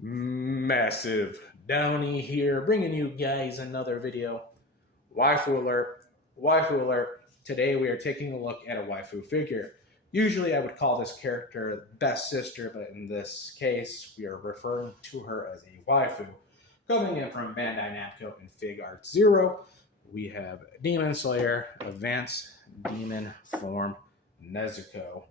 Massive Downy here, bringing you guys another video. Waifu alert, waifu alert. Today we are taking a look at a waifu figure. Usually I would call this character best sister, but in this case we are referring to her as a waifu. Coming in from Bandai Namco and Figuarts 0, we have Demon Slayer, Advanced Demon Form Nezuko.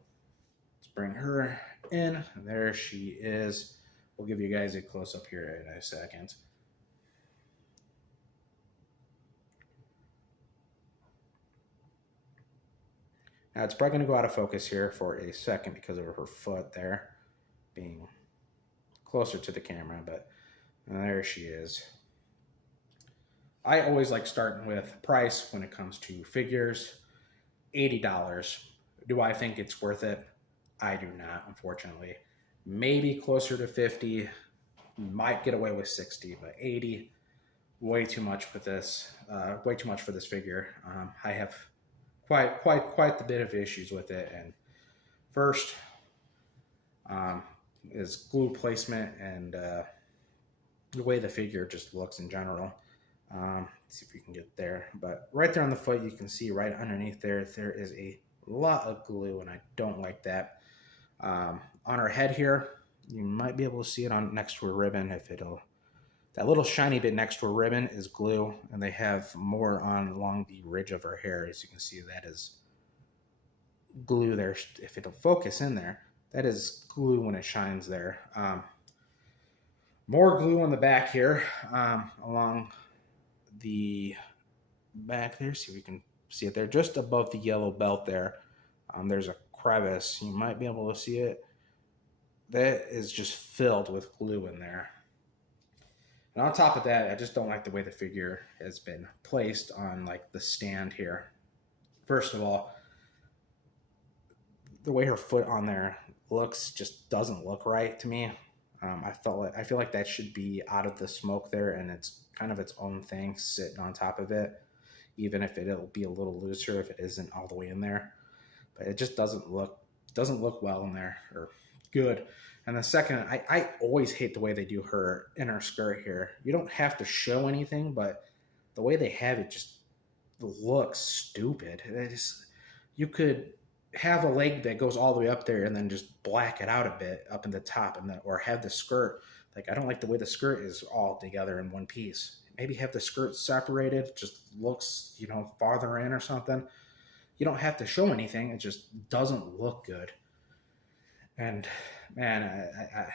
Let's bring her in. There she is. We'll give you guys a close-up here in a second. Now, it's probably going to go out of focus here for a second because of her foot there being closer to the camera, but there she is. I always like starting with price when it comes to figures. $80. Do I think it's worth it? I do not, unfortunately. Maybe closer to 50, might get away with 60, but 80, way too much for this. Way too much for this figure. I have quite the bit of issues with it. And first is glue placement and the way the figure just looks in general. Let's see if we can get there. But right there on the foot, you can see right underneath there is a lot of glue, and I don't like that. On her head here, you might be able to see it on next to her ribbon. That little shiny bit next to her ribbon is glue, and they have more on along the ridge of her hair. As you can see, that is glue there. If it'll focus in there, that is glue when it shines there. More glue on the back here, along the back there. See if we can see it there, just above the yellow belt there. There's a crevice. You might be able to see it. That is just filled with glue in there. And on top of that, I just don't like the way the figure has been placed on like the stand here. First of all, the way her foot on there looks just doesn't look right to me. I feel like that should be out of the smoke there, and it's kind of its own thing sitting on top of it, even if it'll be a little looser if it isn't all the way in there. But it just doesn't look well in there, or good. And the second, I always hate the way they do her inner skirt here. You don't have to show anything, but the way they have it just looks stupid. You could have a leg that goes all the way up there and then just black it out a bit up in the top, and or have the skirt. Like, I don't like the way the skirt is all together in one piece. Maybe have the skirt separated, just looks, farther in or something. You don't have to show anything. It just doesn't look good. And man, I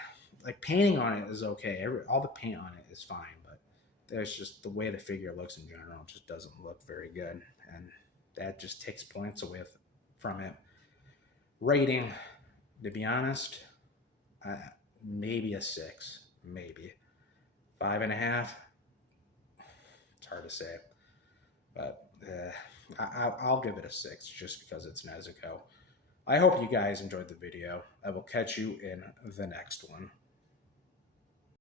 like painting on it is okay. All the paint on it is fine, but there's just the way the figure looks in general just doesn't look very good, and that just takes points away from it. Rating, to be honest, maybe a 6, maybe 5.5. It's hard to say, but I'll give it a 6 just because it's Nezuko. I hope you guys enjoyed the video. I will catch you in the next one.